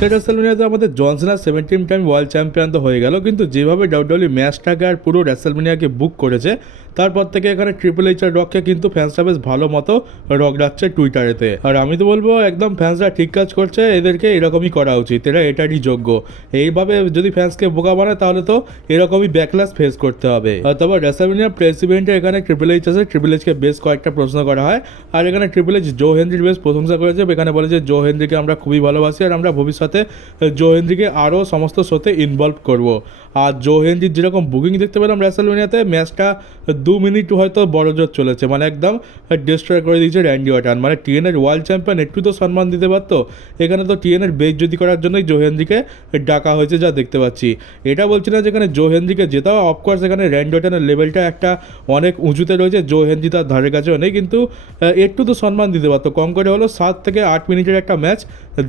আজকের রেসলম্যানিয়াতে আমাদের জন সিনা 17 time world champion তো হয়ে গেল, কিন্তু যেভাবে ডাব্লিউডব্লিউ ম্যাচটাকে আর পুরো রেসলম্যানিয়াকে বুক করেছে তারপর থেকে এখানে ট্রিপল এইচ আর রককে কিন্তু ফ্যান্সরা বেশ ভালো মতো রগড়াচ্ছে টুইটারেতে। আর আমি তো বলবো একদম ফ্যান্সরা ঠিক কাজ করছে, এদেরকে এরকমই করা উচিত, এরা এটারই যোগ্য। এইভাবে যদি ফ্যান্সকে বোকা বানায় তাহলে তো এরকমই ব্যাকলাস ফেস করতে হবে। তবে রেসলম্যানিয়া প্রেস ইভেন্টে এখানে ট্রিপল এইচ আছে, ট্রিপল এইচকে বেশ কয়েকটা প্রশ্ন করা হয় আর এখানে ট্রিপল এইচ জো হেনরির বেশ প্রশংসা করেছে। এখানে বলে যে জো হেনরিকে আমরা খুবই ভালোবাসি আর আমরা ভবিষ্যতে জো হেনরিকে আরও সমস্ত শোতে ইনভলভ করব। আর জো হেনরির যেরকম বুকিং দেখতে পেলাম রেসলম্যানিয়াতে, ম্যাচটা 2 মিনিট হয়তো বড় জোর চলেছে, মানে একদম ডিস্ট্রয় করে দিয়েছে র্যান্ডি অর্টন। মানে টিএনের ওয়ার্ল্ড চ্যাম্পিয়ন একটু তো সম্মান দিতে পারতো, এখানে তো টিএনের বেইজ্জতি করার জন্যই জো হেনরিকে ডাকা হয়েছে যা দেখতে পাচ্ছি। এটা বলছি না যেখানে জো হেনরিকে জেতাও, অফকোর্স এখানে র্যান্ডি অর্টনের লেভেলটা একটা অনেক উঁচুতে রয়েছে, জো হেনরি তার ধারে কাছেও নেই, কিন্তু একটু তো সম্মান দিতে পারতো, কম করে হলো 7 থেকে 8 মিনিটের একটা ম্যাচ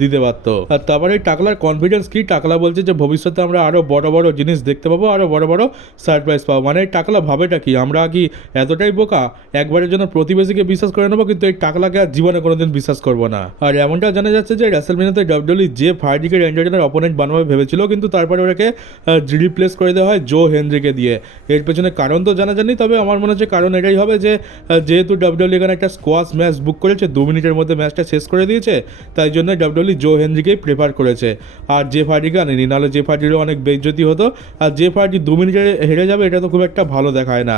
দিতে পারতো। আর তারপরে টাকলার কনফিডেন্স কি, টাকলা বলছে যে ভবিষ্যতে আমরা আরও বড় বড় জিনিস দেখতে পাবো, আরও বড় বড় সারপ্রাইজ পাবো। মানে টাকলা ভাবেটা কি, আমরা কি এতটাই বোকা একবারের জন্য প্রতিবেশীকে বিশ্বাস করে নেবো কিন্তু এই টাকলাকে আর জীবনে কোনোদিন বিশ্বাস করবো না। আর এমনটা জানা যাচ্ছে যে রেসলম্যানিয়াতে ডাব্লিউডব্লিউ যে ফার্ডিকে র্যান্ডি অর্টনের অপোনেন্ট বানাবে ভেবেছিল, কিন্তু তারপরে ওটাকে রিপ্লেস করে দেওয়া হয় জো হেনরিকে দিয়ে। এর পেছনে কারণ তো জানা যায়নি, তবে আমার মনে হচ্ছে কারণ এটাই হবে যে যেহেতু ডাব্লিউডব্লিউ এখানে একটা স্কোয়াশ ম্যাচ বুক করেছে, 2 মিনিটের মধ্যে ম্যাচটা শেষ করে দিয়েছে, তাই জন্য ডাব্লিউডব্লিউ জো হেনরিকেই প্রেফার করেছে আর জে ফার্ডিকে আনেনি, নাহলে জে ফার্ডিরও অনেক বেইজ্জতি হতো। আর জে ফার্ডি 2 মিনিটে হেরে যাবে এটা তো খুব একটা ভালো দেখায় না।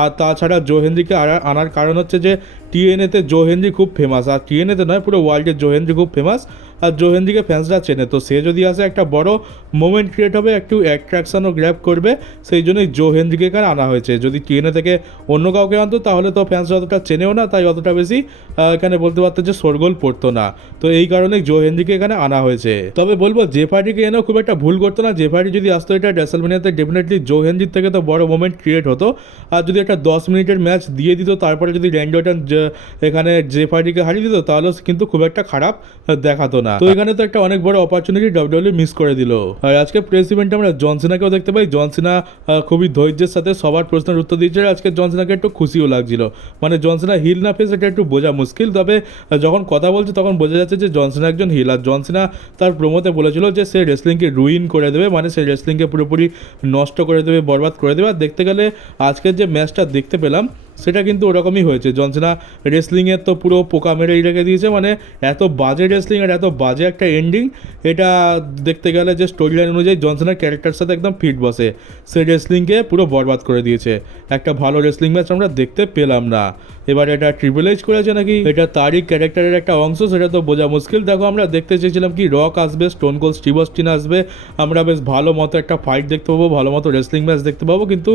আর তাছাড়া জো হেনরিকে আনার কারণ হচ্ছে যে টিএনএতে জো হেনরি খুব ফেমাস, আর টিএনএতে নয় পুরো ওয়ার্ল্ডে জো হেনরি খুব ফেমাস, আর জো হেনরিকে ফ্যান্সরা চেনে। তো সে যদি আসে একটা বড় মোমেন্ট ক্রিয়েট হবে, একটু অ্যাট্রাকশনও গ্র্যাব করবে, সেই জন্যই জো হেনরিকে এখানে আনা হয়েছে। যদি টিএনএ থেকে অন্য কাউকে আনতো তাহলে তো ফ্যান্সরা অতটা চেনেও না, তাই অতটা বেশি এখানে বলতে পারতো যে শোরগোল পড়তো না। তো এই কারণেই জো হেনরিকে এখানে আনা হয়েছে। তবে বলবো জে ফার্ডিকে এনেও খুব একটা ভুল করতো না, জে ফার্ডি যদি আসতো এটা রেসলম্যানিয়াতে ডেফিনেটলি জো হেনরির থেকে তো বড় মোমেন্ট ক্রিয়েট হতো। আর যদি একটা 10 মিনিটের ম্যাচ দিয়ে দিত তারপরে যদি র্যান্ডি অর্টন এখানে জে ফার্ডিকে হারিয়ে দিত তাহলে কিন্তু খুব একটা খারাপ দেখাতো না। তো এখানে তো একটা অনেক বড় অপরচুনিটি ডাব্লিউডব্লিউ মিস করে দিল। আর আজকে প্রেস ইভেন্টে আমরা জন সিনাকেও দেখতে পাই, জন সিনা খুবই ধৈর্যের সাথে সবার প্রশ্নের উত্তর দিচ্ছে। আজকে জন সিনাকে একটু খুশিও লাগছিল, মানে জন সিনা হিল না ফেস এটা একটু বোঝা মুশকিল, তবে যখন কথা বলছে তখন বোঝা যাচ্ছে যে জন সিনা একজন হিল। আর জন সিনা তার প্রোমোতে বলেছিল যে সে রেসলিংকে রুইন করে দেবে, মানে সে রেসলিংকে পুরোপুরি নষ্ট করে দেবে, বরবাদ করে দেবে। আর দেখতে গেলে আজকের যে ম্যাচটা দেখতে পেলাম সেটা কিন্তু ওরকমই হয়েছে। জন সিনা রেসলিংয়ের তো পুরো পোকা মেরেই রেখে দিয়েছে, মানে এত বাজে রেসলিং আর এত বাজে একটা এন্ডিং, এটা দেখতে গেলে যে স্টোরি লাইন অনুযায়ী জন সিনার ক্যারেক্টার সাথে একদম ফিট বসে, সে রেসলিংকে পুরো বরবাদ করে দিয়েছে। একটা ভালো রেসলিং ম্যাচ আমরা দেখতে পেলাম না। এবার এটা ট্রিপল এইচ করেছে নাকি এটা তারই ক্যারেক্টারের একটা অংশ সেটা তো বোঝা মুশকিল। দেখো আমরা দেখতে চেয়েছিলাম কি রক আসবে, স্টোন কোল্ড স্টিভ অস্টিন আসবে, আমরা বেশ ভালো মতো একটা ফাইট দেখতে পাবো, ভালো মতো রেসলিং ম্যাচ দেখতে পাবো, কিন্তু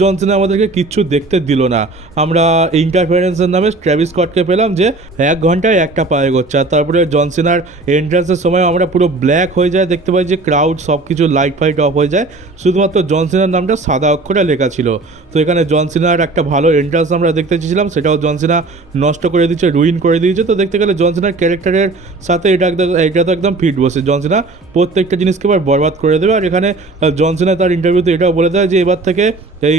জন সিনা আমাদেরকে কিচ্ছু দেখতে দিল না। আমরা ইন্টারফারেন্সের নামে ট্র্যাভিস স্কটকে পেলাম যে 1 ঘন্টায় একটা পায়ে করছে, আর তারপরে জন সিনার এন্ট্রান্সের সময় আমরা পুরো ব্ল্যাক হয়ে যায়, দেখতে পাই যে ক্রাউড সব কিছু লাইট ফাইট অফ হয়ে যায়, শুধুমাত্র জন সিনার নামটা সাদা অক্ষরে লেখা ছিল। তো এখানে জন সিনার একটা ভালো এন্ট্রান্স আমরা দেখতে চেয়েছিলাম, সেটাও জন সিনা নষ্ট করে দিচ্ছে, রুইন করে দিয়েছে। তো দেখতে গেলে জন সিনার ক্যারেক্টারের সাথে এটা তো একদম ফিট বসে, জন সিনা প্রত্যেকটা জিনিসকে এবার বরবাদ করে দেবে। আর এখানে জন সিনা তার ইন্টারভিউতে এটাও বলে দেয় যে এবার থেকে এই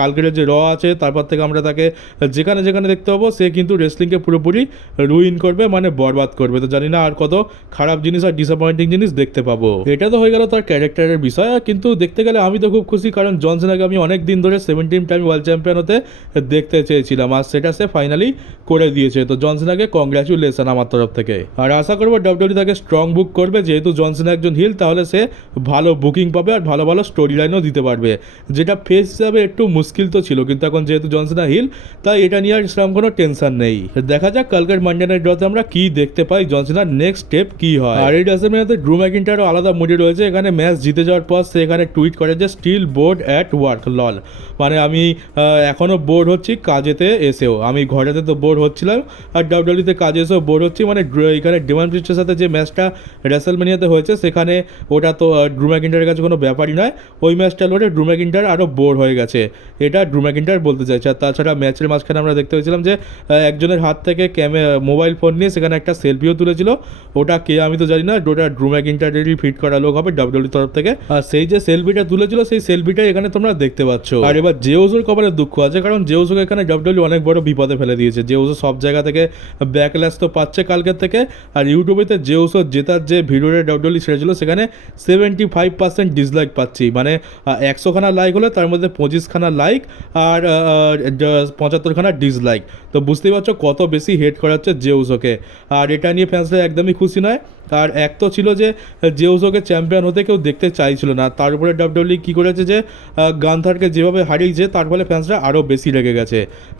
কালকের যে আছে তারপর থেকে আমরা তাকে যেখানে যেখানে দেখতে পাবো সে কিন্তু রেসলিংকে পুরোপুরি রুইন করবে, মানে বরবাদ করবে। তো জানি না আর কত খারাপ জিনিস আর ডিসঅ্যাপয়েন্টিং জিনিস দেখতে পাবো। এটা তো হয়ে গেল তার ক্যারেক্টারের বিষয়, কিন্তু দেখতে গেলে আমি তো খুব খুশি, কারণ জন সিনাকে আমি অনেক দিন ধরে 17 টাইম ওয়ার্ল্ড চ্যাম্পিয়ন হতে দেখতে চেয়েছিলাম, আর সেটা সে ফাইনালি করে দিয়েছে। তো জন সিনাকে কংগ্রাচুলেশন আমার তরফ থেকে। আর আশা করবো ডাব্লিউডব্লিউ তাকে স্ট্রং বুক করবে, যেহেতু জন সিনা একজন হিল তাহলে সে ভালো বুকিং পাবে আর ভালো ভালো স্টোরি লাইনও দিতে পারবে, যেটা ফেস হিসাবে একটু মুশকিল তো ছিল, কিন্তু এখন যেহেতু জন সিনা হিল তাই এটা নিয়ে আর সেরকম কোনো টেনশন নেই। দেখা যাক কালকের মানডে নাইট ড্রতে আমরা কি দেখতে পাই, জন সিনার নেক্সট স্টেপ কি হয়। আর এই রেসলম্যানিয়াতে ড্রু ম্যাকিন্টায়ারও আলাদা মুডে রয়েছে। এখানে ম্যাচ জিতে যাওয়ার পর সে এখানে টুইট করে যে স্টিল বোর্ড অ্যাট ওয়ার্ক লল, মানে আমি এখনও বোর হচ্ছি কাজেতে এসেও, আমি ঘরেতে তো বোর হচ্ছিলাম আর ডাব্লিউডব্লিউতে কাজে এসেও বোর হচ্ছি। মানে এখানে ডেমান প্রিস্টের সাথে যে ম্যাচটা রেসলম্যানিয়াতে হয়েছে সেখানে ওটা তো ড্রু ম্যাকিন্টায়ারের কাছে কোনো ব্যাপারই নয়, ওই ম্যাচটা লড়ে ড্রু ম্যাকিন্টায়ার আরও বোর হয়ে গেছে, এটা ড্রু ম্যাকিন্টায়ার বলতে চাইছে। আর তাছাড়া ম্যাচের মাঝখানে আমরা দেখতে পেয়েছিলাম যে একজনের হাত থেকে মোবাইল ফোন নিয়ে সেখানে একটা সেলফিও তুলেছিল। ওটা কে আমি তো জানি না, ওটা ড্রু ম্যাকইন্টায়ারেরই ফিট করা লোক হবে ডাব্লিউডব্লিউই তরফ থেকে। আর সেই যে সেলফিটা তুলেছিল সেই সেলফিটাই এখানে তোমরা দেখতে পাচ্ছ। আর এবার জেউসোর কপালে দুঃখ আছে, কারণ জেউসোকে এখানে ডাব্লিউডব্লিউই অনেক বড় বিপদে ফেলে দিয়েছে। জেউসো সব জায়গা থেকে ব্যাকল্যাশ তো পাচ্ছে কালকের থেকে। আর ইউটিউবেতে জেউসো জেতার যে ভিডিওটা ডাব্লিউডব্লিউই ছেড়েছিল সেখানে 75% ডিসলাইক পাচ্ছি, মানে 100খানা লাইক হলে তার মধ্যে 25খানা লাইক আর 75খানা ডিসলাইক। তো বুঝতেই পারছো কত বেশি হেট করা হচ্ছে জেউসোকে। আর এটা নিয়ে ফ্যান্সরা একদমই খুশি নয়। আর এক তো ছিল যে জেউসোকে চ্যাম্পিয়ন হতে কেউ দেখতে চাইছিল না, তার উপরে ডাব্লিউডব্লিউই কী করেছে যে গান্থারকে যেভাবে হারিয়েছে তার ফলে ফ্যান্সরা আরও বেশি রেগে গেছে।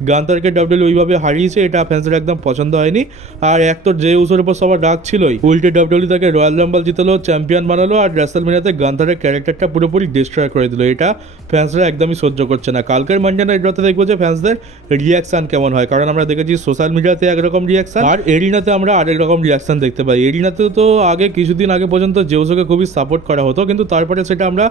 গান্থারকে ডাব্লিউডব্লিউই ওইভাবে হারিয়েছে, এটা ফ্যান্সরা একদম পছন্দ হয়নি। আর এক তো জেউসোর উপর সবার রাগ ছিলই, উল্টে ডাব্লিউডব্লিউই তাকে রয়্যাল রাম্বল জিতালো, চ্যাম্পিয়ন বানালো, আর রেসলমেনিয়াতে গান্থারের ক্যারেক্টারটা পুরোপুরি ডিস্ট্রয় করে দিল। এটা ফ্যান্সরা একদমই সহ্য করছে না। কালকের মানডে নাইট রাতে দেখবো যে ফ্যান্সদের রিয়াকশান কেমন হয়, কারণ আমরা দেখেছি সোশ্যাল মিডিয়াতে একরকম রিয়াকশান আর এরিনাতে আমরা আরেক রকম রিয়াকশান দেখতে পাই। এরিনাতে তো আগে কিছুদিন আগে পর্যন্ত জেউসোকে খুবই সাপোর্ট করা হতো, কিন্তু তারপরে সেটা আমরা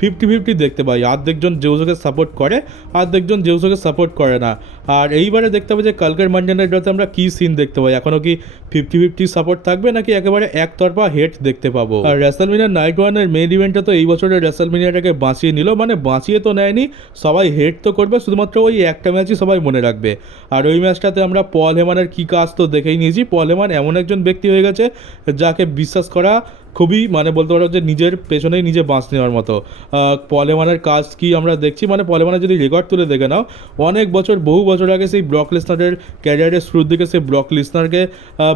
50-50 দেখতে পাই। অর্ধেকজন জেউসোকে সাপোর্ট করে, অর্ধেকজন জেউসোকে সাপোর্ট করে না। আর এইবারে দেখতে পাবো যে কালকের মানডে নাইট রাতে আমরা কী সিন দেখতে পাই, এখনও কি 50-50 সাপোর্ট থাকবে নাকি একেবারে একতরফা হেট দেখতে পাবো। আর রেসলমেনিয়া নাইট ওয়ানের মেইন ইভেন্টটা তো এই বছরের রেসলমেনিয়াটাকে বাঁচিয়ে নিল, মানে বাঁচিয়ে তো নেয়নি, সবাই হেট তো করবে, শুধুমাত্র ওই একটা ম্যাচই সবাই মনে রাখবে। আর ওই ম্যাচটাতে আমরা পল হেমানের কী কাজ তো দেখেই নিয়েছি। পল হেমান এমন একজন ব্যক্তি হয়ে গেছে যাকে বিশ্বাস করা খুবই, মানে বলতে পারো যে নিজের পেছনেই নিজে বাঁচ নেওয়ার মতো। পল হেমানের কাজ কি আমরা দেখছি, মানে পল হেমানের যদি রেকর্ড তুলে দেখে নাও, অনেক বছর বহু বছর আগে সেই ব্রক লেসনারের ক্যারিয়ারের শুরুর দিকে সে ব্রক লেসনারকে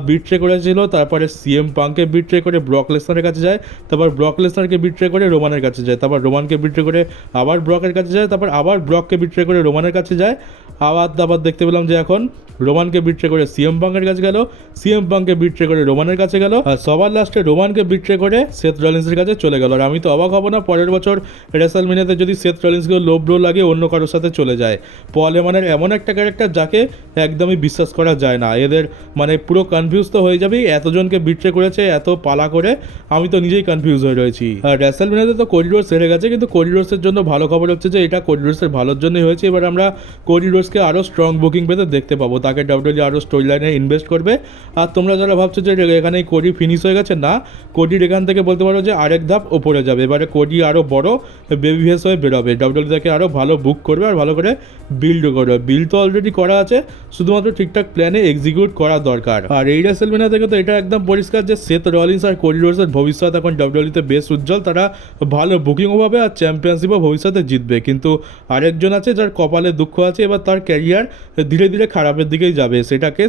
বিট্রে করেছিল, তারপরে সিএম পাংকে বিট্রে করে ব্রক লেসনারের কাছে যায়, তারপর ব্রক লেসনারকে বিট্রে করে রোমানের কাছে যায়, তারপর রোমানকে বিট্রে করে আবার ব্রকের কাছে যায়, তারপর আবার ব্রককে বিট্রে করে রোমানের কাছে যায়, আবার দেখতে পেলাম যে এখন রোমানকে বিট্রে করে সিএম পাংকের কাছে গেল, সিএম পাংকে বিট্রে করে রোমানের কাছে গেল, আর সবার লাস্টে রোমানকে বিট্রে করে সেথ রলিন্সের কাছে চলে গেল। আর আমি তো অবাক হব না পরের বছর রেসলমেনিয়াতে যদি সেথ রলিন্সকে লো ব্রো লাগে অন্য কারোর সাথে চলে যায়। পল হেমানের এমন একটা ক্যারেক্টার যাকে একদমই বিশ্বাস করা যায় না। এদের মানে পুরো কনফিউজ তো হয়ে যাবে, এতজনকে বিট্রে করেছে এত পালা করে, আমি তো নিজেই কনফিউজ হয়ে রয়েছি। আর রেসলমেনিয়াতে তো কোডি রোডস হেরে গেছে, কিন্তু কোডি রোডসের জন্য ভালো খবর হচ্ছে যে এটা কোডি রোডসের ভালোর জন্যই হয়েছে। এবার আমরা কোডি রোডসকে আরও স্ট্রং বুকিং পেতে দেখতে পাবো, তাকে ডাব্লিউডব্লিউই আরও স্টোরি লাইনে ইনভেস্ট করবে। আর তোমরা যারা ভাবছো যে এখানেই কোডি ফিনিশ হয়ে গেছে, না, কোডির এখান থেকে বলতে পারো যে আরেক ধাপ ওপরে যাবে। এবারে কোডি আরও বড় বেবি ফেস হয়ে বেরোবে, ডাব্লিউডব্লিউই তাকে আরও ভালো বুক করবে আর ভালো করে বিল্ডও করবে। বিল্ড তো অলরেডি করা আছে, শুধুমাত্র ঠিকঠাক প্ল্যানে এক্সিকিউট করা দরকার। আর এই রেসলমেনিয়া থেকে তো এটা একদম পরিষ্কার যে সেথ রলিন্স আর কোডি রোডসের ভবিষ্যৎ এখন ডাব্লিউডব্লিউইতে বেশ উজ্জ্বল, তারা ভালো বুকিংও পাবে আর চ্যাম্পিয়নশিপও ভবিষ্যতে জিতবে। কিন্তু আরেকজন আছে যার কপালে দুঃখ আছে, এবার তার ক্যারিয়ার ধীরে ধীরে খারাপের দিকেই যাবে,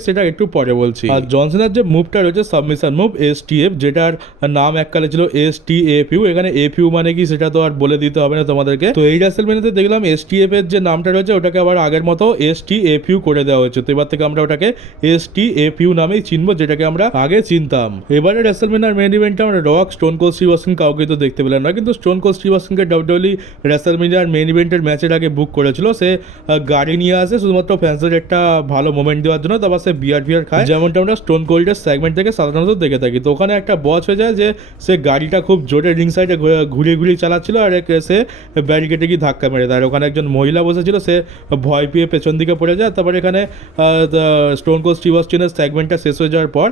সেটা একটু পরে বলছি। আর জনসনের যে মুভটা রয়েছে সাবমিশন মুভ এসটিএফ, যেটার নাম এককালে ছিল এসটিএফইউ, এখানে এফইউ মানে কি সেটা তো আর বলে দিতে হবে না তোমাদেরকে। তো এই রেসলমেনিয়াতে দেখলাম এসটিএফ এর যে নামটা রয়েছে ওটাকে আবার আগের মতো এসটিএফইউ করে দেওয়া হয়েছে। তো এবার থেকে আমরা ওটাকে এসটিএফইউ নামেই চিনবো, যেটাকে আমরা আগে চিনতাম। এবারে রেসলমেনিয়ার মেইন ইভেন্টে আমরা Rock, Stone Cold Steve Austin কাউকে তো দেখতে পেলাম না, কিন্তু স্টোন কোল্ড স্টিভ অস্টিনকে ডাব্লিউডব্লিউই রেসলমেনিয়ার মেইন ইভেন্টের ম্যাচের আগে বুক করেছিল। সে গাড়ি নিয়ে আসে শুধুমাত্র ফ্যান্সের একটা ভালো মোমেন্ট দেওয়ার জন্য, তারপর সে বিয়ার খায়, যেমনটা আমরা স্টোন কোল্ডের সেগমেন্ট থেকে সাধারণত দেখে থাকি। তো ওখানে একটা বচ হয়ে যায় যে সে গাড়িটা খুব জোরে রিং সাইডে ঘুরিয়ে চালাচ্ছিল, আর সে ব্যারিকেডে গিয়ে ধাক্কা মেরে দেয়। ওখানে একজন মহিলা বসেছিল, সে ভয় পেয়ে পেছন দিকে পড়ে যায়। তারপরে এখানে স্টোন কোল্ড স্টিভ অস্টিনের সেগমেন্টটা শেষ হয়ে যাওয়ার পর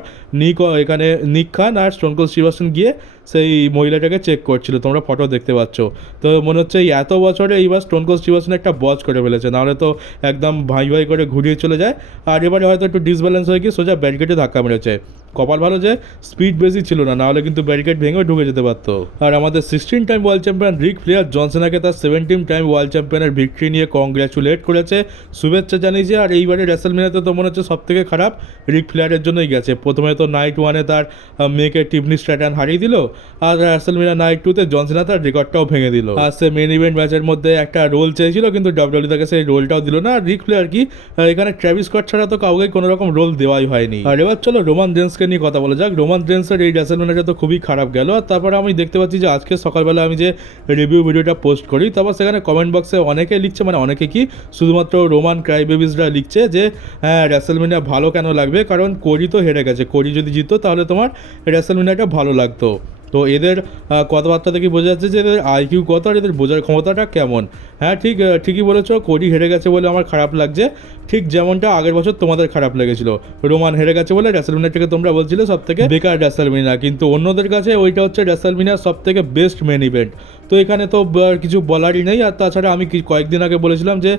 নিক খান আর স্টোন কোল্ড স্টিভ অস্টিন গিয়ে সেই মহিলাটাকে চেক করছিল, তোমরা ফটো দেখতে পাচ্ছ। তো মনে হচ্ছে এই এত বছরে এইবার স্টোন কোল্ড স্টিভ অস্টিন একটা বচ করে ফেলেছে, নাহলে তো একদম ভাই করে ঘুরিয়ে চলে যায়। আর এবারে হয়তো একটু ডিসব্যালেন্স হয়ে গিয়ে সোজা ব্যারিকেডে ধাক্কা মেরেছে। কপাল ভালো যে স্পিড বেশি ছিল না, নাহলে কিন্তু ব্যারিকেড ভেঙে ঢুকে যেতে পারতো। আর আমাদের 16 time world champion Ric Flair জন সিনাকে তার 17 টাইম ওয়ার্ল্ড চ্যাম্পিয়নের ভিক্টরি নিয়ে কংগ্র্যাচুলেট করেছে, শুভেচ্ছা জানিয়েছে। আর এইবারে রেসলমেনিয়াতে তো মনে হচ্ছে সব থেকে খারাপ রিক ফ্লেয়ারের জন্যই গেছে। প্রথমে তো নাইট ওয়ানে তার মেয়েকে টিফনি স্ট্র্যাটন হারিয়ে দিল, আর রেসলমেনিয়া নাইট 2তে জন সিনা তার রেকর্ডটাও ভেঙে দিল। আর সে মেন ইভেন্ট ম্যাচের মধ্যে একটা রোল চেয়েছিল, কিন্তু ডাব্লিউডব্লিউই তাকে সেই রোলটাও দিল না। আর রিক ফ্লেয়ার কি এখানে ট্র্যাভিস স্কট ছাড়া তো কাউকে কোনো রকম রোল দেওয়াই হয়নি। আর এবার চলো রোমান রেন্সকে নিয়ে কথা বলা যাক। রোমান রেন্সের এই রেসলমেনিয়াটা তো খুবই খারাপ গেল। আর তারপরে আমি দেখতে পাচ্ছি যে আজকে সকালবেলা আমি যে রিভিউ ভিডিওটা পোস্ট করি, তারপর সেখানে কমেন্ট বক্সে অনেকে লিখছে, মানে অনেকে কি শুধুমাত্র রোমান ক্রাই বেবিসরা লিখছে যে হ্যাঁ রেসলমেনিয়া ভালো কেন লাগবে, কারণ কোডি তো হেরে গেছে, কোডি যদি জিততো তাহলে তোমার রেসলমেনিয়াটা ভালো লাগতো। তো এদের কথাবার্তা থেকে বোঝা যাচ্ছে যে এদের আইকিউ কত আর এদের বোঝার ক্ষমতাটা কেমন। হ্যাঁ ঠিকই বলেছো, কোডি হেরে গেছে বলে আমার খারাপ লাগছে, ঠিক যেমনটা আগের বছর তোমাদের খারাপ লেগেছিল রোমান হেরে গেছে বলে রেসলমেনিয়াটাকে তোমরা বলছিলে সব থেকে বেকার রেসলমেনিয়া, কিন্তু অন্যদের কাছে ওইটা হচ্ছে রেসলমেনিয়ার সব থেকে বেস্ট মেন ইভেন্ট। তো এখানে তো কিছু বলারই নেই। আর তাছাড়া আমি কয়েকদিন আগে বলেছিলাম যে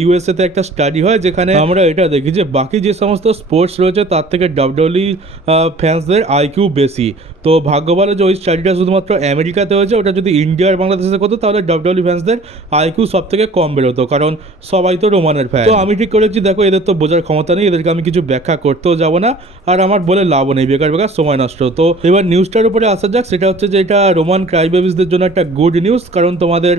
ইউএসএতে একটা স্টাডি হয় যেখানে আমরা এটা দেখি যে বাকি যে সমস্ত স্পোর্টস রয়েছে তার থেকে ডাব্লিউডব্লিউই ফ্যান্সদের আইকিউ বেশি। তো ভাগ্য ভালো যে ওই স্টাডিটা শুধুমাত্র আমেরিকাতে হয়েছে, ওটা যদি ইন্ডিয়া আর বাংলাদেশে করতো তাহলে ডাব্লিউডব্লিউই ফ্যান্সদের আইকিউ সব থেকে কম বেরোতো, কারণ সবাই তো রোমানের ফ্যান। তো আমি ঠিক করেছি, দেখো এদের তো বোঝার ক্ষমতা নেই, এদেরকে আমি কিছু ব্যাখ্যা করতেও যাবো না, আর আমার বলে লাভও নেই, বেকার সময় নষ্ট। তো এবার নিউজটার উপরে আসা যাক, সেটা হচ্ছে যে এটা রোমান ক্রাইবেবিসদের জন্য একটা গুড নিউজ, কারণ তোমাদের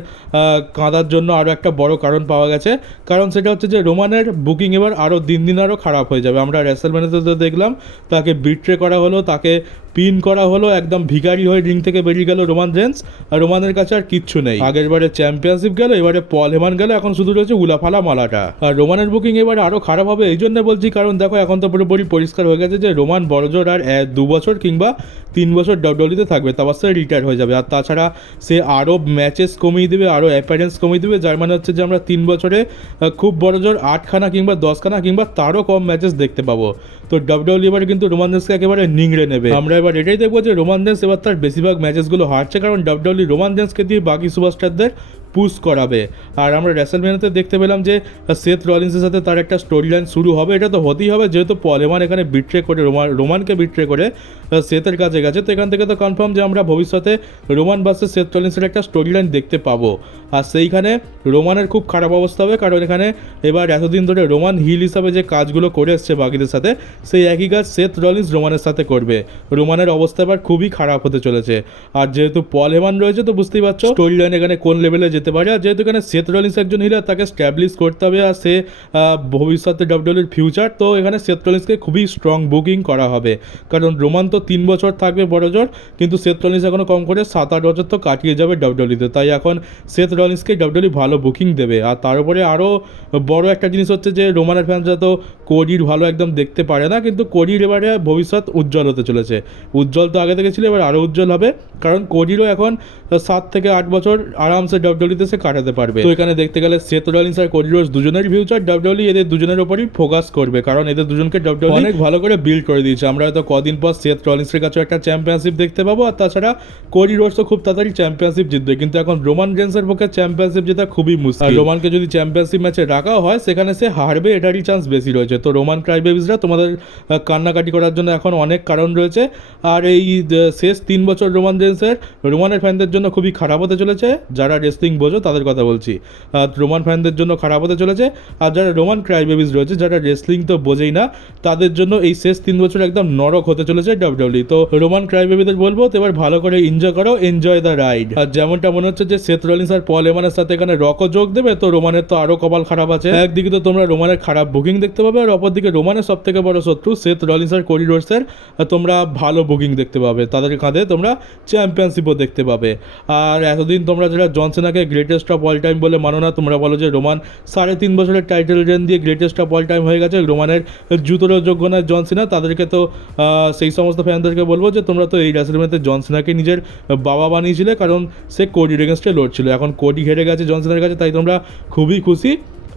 কাঁদার জন্য আরও একটা বড় কারণ পাওয়া গেছে। কারণ সেটা হচ্ছে যে রোমানের বুকিং এবার আরও দিন আরও খারাপ হয়ে যাবে। আমরা রেসলম্যানিয়াতে দেখলাম তাকে বিট্রে করা হলো, তাকে পিন করা হলো, একদম ভিখারি হয়ে রিং থেকে বেরিয়ে গেল রোমান রেন্স, আর রোমানের কাছে আর কিচ্ছু নেই। আগের বারে চ্যাম্পিয়নশিপ গেল, এবারে পল হেমান গেল, এখন শুধু রয়েছে উলাফালা মালাটা। আর রোমানের বুকিং এবার আরও খারাপ হবে এই জন্য বলছি, কারণ দেখো এখন তো পুরোপুরি পরিষ্কার হয়ে গেছে যে রোমান বড়জোর আর 2 বছর কিংবা 3 বছর ডাব্লিউডব্লিউতে থাকবে, তারপর সে রিটায়ার হয়ে যাবে। আর তাছাড়া সে আরও ম্যাচেস কমিয়ে দেবে, আরও অ্যাপিয়ারেন্স কমিয়ে দেবে, যার মানে হচ্ছে যে আমরা 3 বছরে খুব বড়জোর 8খানা কিংবা 10খানা কিংবা তারও কম ম্যাচেস দেখতে পাবো। তো ডাব্লিউডব্লিউ এবারে কিন্তু রোমান রেন্সকে একেবারে নিংড়ে নেবে। আমরা এবার এটাই দেখবো যে রোমান রেন্স এবার তার বেশিরভাগ ম্যাচেসগুলো হারছে, কারণ ডাব্লিউডব্লিউ রোমান রেন্সকে দিয়ে বাকি সুপারস্টারদের পুশ করাবে। আর আমরা রেসলম্যানিয়াতে দেখতে পেলাম যে সেথ রলিন্সের সাথে তার একটা স্টোরি লাইন শুরু হবে, এটা তো হতেই হবে, যেহেতু পল হেমান এখানে বিট্রে করে রোমানকে বিট্রে করে সেথের কাছে গেছে। তো এখান থেকে তো কনফার্ম যে আমরা ভবিষ্যতে রোমান ভার্সেস সেথ রলিন্সের একটা স্টোরি লাইন দেখতে পাবো। আর সেইখানে রোমানের খুব খারাপ অবস্থা হবে, কারণ এখানে এবার এতদিন ধরে রোমান হিল হিসাবে যে কাজগুলো করে এসছে বাকিদের সাথে, সেই একই কাজ সেথ রলিন্স রোমানের সাথে করবে। রোমানের অবস্থা এবার খুবই খারাপ হতে চলেছে। আর যেহেতু পল হেমান রয়েছে তো বুঝতেই পারছো স্টোরি লাইন এখানে কোন লেভেলে যেতে পারে। আর যেহেতু এখানে সেথ রলিন্স একজন হিলার, তাকে স্ট্যাবলিশ করতে হবে, আর সে ভবিষ্যতে ডাব্লিউডব্লিউর ফিউচার। তো এখানে সেথ রলিন্সকে খুবই স্ট্রং বুকিং করা হবে, কারণ রোমান তো 3 বছর থাকবে বড়জোর, কিন্তু সেথ রলিন্স এখনও কম করে 7-8 বছর তো কাটিয়ে যাবে ডাব্লিউডব্লিউতে। তাই এখন সেথ রলিন্সকে ডাব্লিউডব্লিউ ভালো বুকিং দেবে। আর তার উপরে আরও বড় একটা জিনিস হচ্ছে যে রোমানের ফ্যান্সরা তো কোডির ভালো একদম দেখতে পারে না, কিন্তু কোডির এবারে ভবিষ্যৎ উজ্জ্বল হতে চলেছে। উজ্জ্বল তো আগে থেকে ছিল, এবার আরও উজ্জ্বল হবে, কারণ কোডিরও এখন 7 থেকে 8 বছর আরামসে ডাব্লিউডব্লিউতে সে কাটাতে পারবে। তো এখানে দেখতে গেলে সেথ রলিন্স আর কোডি রোডস দুজনের ফিউচার ডাব্লিউডব্লিউ এদের দুজনের উপরই ফোকাস করবে, কারণ এদের দুজনকে ডাব্লিউডব্লিউ অনেক ভালো করে বিল্ড করে দিয়েছে। আমরা হয়তো কদিন পর সেথ রলিন্সের কাছে একটা চ্যাম্পিয়নশিপ দেখতে পাবো, আর তাছাড়া কোডি রোডসও খুব তাড়াতাড়ি চ্যাম্পিয়নশিপ জিতবে। কিন্তু এখন রোমান রেন্সের পক্ষে চ্যাম্পিয়নশিপ জেতা খুবই মুশকিল। আর রোমানকে যদি চ্যাম্পিয়নশিপ ম্যাচে রাখা হয় সেখানে সে হারবে, এটারই চান্স বেশি রয়েছে। তো রোমান ক্রাইবেবিসরা তোমাদের কান্নাকাটি করার জন্য এখন অনেক কারণ রয়েছে। আর এই শেষ 3 বছর রোমানের ফ্যানদের জন্য খুবই খারাপ হতে চলেছে। যারা রেসলিং বোঝো তাদের কথা বলছি, রোমান ফ্যানদের জন্য খারাপ হতে চলেছে। আর যারা রোমান ক্রাইবেবিস রয়েছে, যারা রেসলিং তো বোঝেই না, তাদের জন্য এই শেষ 3 বছর একদম নরক হতে চলেছে ডাব্লিউডব্লিউ। তো রোমান ক্রাইবেবিদের বলবো তো এবার ভালো করে এনজয় করো, এনজয় দ্য রাইড। আর যেমনটা মনে হচ্ছে যে সেথ রলিন্স আর পল হেমানের সাথে এখানে রকও যোগ দেবে, তো রোমানের তো আরও কপাল খারাপ আছে। একদিকে তো তোমরা রোমানের খারাপ বুকিং দেখতে পাবে, আর অপরদিকে রোমানের সব থেকে বড় শত্রু সেথ রলিন্স আর কোডি রোডসের তোমরা ভালো বুকিং দেখতে পাবে, তাদের কাঁধে তোমরা চ্যাম্পিয়নশিপও দেখতে পাবে। আর এতদিন তোমরা যারা জন সিনাকে গ্রেটেস্ট অফ অল টাইম বলে মানো না, তোমরা বলো যে রোমান 3.5 বছরের টাইটেল রেন দিয়ে গ্রেটেস্ট অফ অল টাইম হয়ে গেছে, রোমানের জুতোরও যোগ্য না জন সিনা, তাদেরকে তো সেই সমস্ত ফ্যানদেরকে বলবো যে তোমরা তো এই রেসলম্যানিয়াতে জন সিনাকে নিজের বাবা বানিয়েছিলে, কারণ সে কোডির এগেনস্টে লড়ছিল। এখন কোডি হেরে গেছে জন সিনার কাছে, তাই তোমরা খুবই খুশি।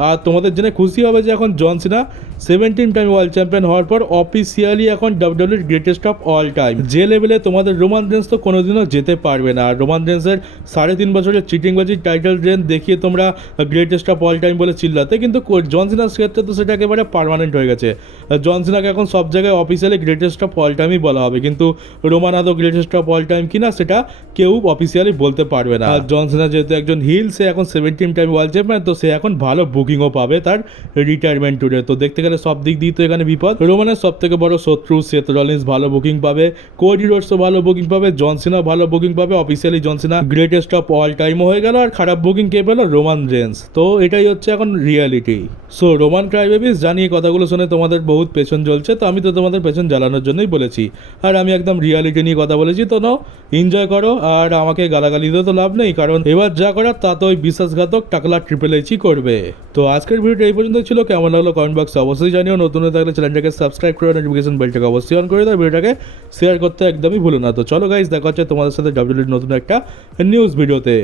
আর তোমাদের জন্য খুশি হবে যে এখন জন সিনা 17 টাইম ওয়ার্ল্ড চ্যাম্পিয়ন হওয়ার পর অফিসিয়ালি এখন ডাব্লিউডব্লিউর গ্রেটেস্ট অফ অল টাইম। যে লেভেলে তোমাদের রোমান রেন্স তো কোনোদিনও যেতে পারবে না। আর রোমান রেন্সের 3.5 বছরের চিটিংবাজি টাইটেল রেন দেখিয়ে তোমরা গ্রেটেস্ট অফ অল টাইম বলে চিল্লাতে, কিন্তু জন সিনার ক্ষেত্রে তো সেটা একেবারে পার্মানেন্ট হয়ে গেছে। জন সিনাকে এখন সব জায়গায় অফিসিয়ালি গ্রেটেস্ট অফ অল টাইমই বলা হবে, কিন্তু রোমান আদৌ গ্রেটেস্ট অফ অল টাইম কিনা সেটা কেউ অফিসিয়ালি বলতে পারবে না। আর জন সিনা যেহেতু একজন হিল, সে এখন 17 টাইম ওয়ার্ল্ড চ্যাম্পিয়ন, তো সে এখন ভালো বুকিংও পাবে তার রিটায়ারমেন্ট ট্যুরে। তো দেখতে গেলে সব দিক দিয়ে তো এখানে বিপদ। রোমানের সব থেকে বড় শত্রু সেথ রলিন্স ভালো বুকিং পাবে, কোডি রোডসও ভালো বুকিং পাবে, জন সিনা ভালো বুকিং পাবে, officially John Cena greatest of all টাইমও হয়ে গেল। আর খারাপ বুকিং কে পেল? Roman Reigns. তো এটাই হচ্ছে এখন রিয়ালিটি। সো রোমান ক্রাইবেবিস, জানিয়ে কথাগুলো শুনে তোমাদের বহুত পেছন জ্বলছে, তো আমি তো তোমাদের পেছন জ্বালানোর জন্যই বলেছি, আর আমি একদম রিয়ালিটি নিয়ে কথা বলেছি। তো নাও এনজয় করো, আর আমাকে গালাগালি দিতে তো লাভ নেই, কারণ এবার যা করার তা তো ওই বিশ্বাসঘাতক টাকলা ট্রিপল এইচই করবে। তো আজকের ভিডিওটা এই পর্যন্ত ছিল। কেমন লাগলো কমেন্ট বক্সে অবশ্যই জানিও। নতুন হয়ে থাকলে চ্যানেলটাকে সাবস্ক্রাইব করে নোটিফিকেশন বেলটাকে অবশ্যই অন করে দাও। ভিডিওটাকে শেয়ার করতে একদমই ভুলো না। তো চলো গাইস, দেখা হচ্ছে তোমাদের সাথে ডাব্লিউডব্লিউইর নতুন একটা নিউজ ভিডিওতে।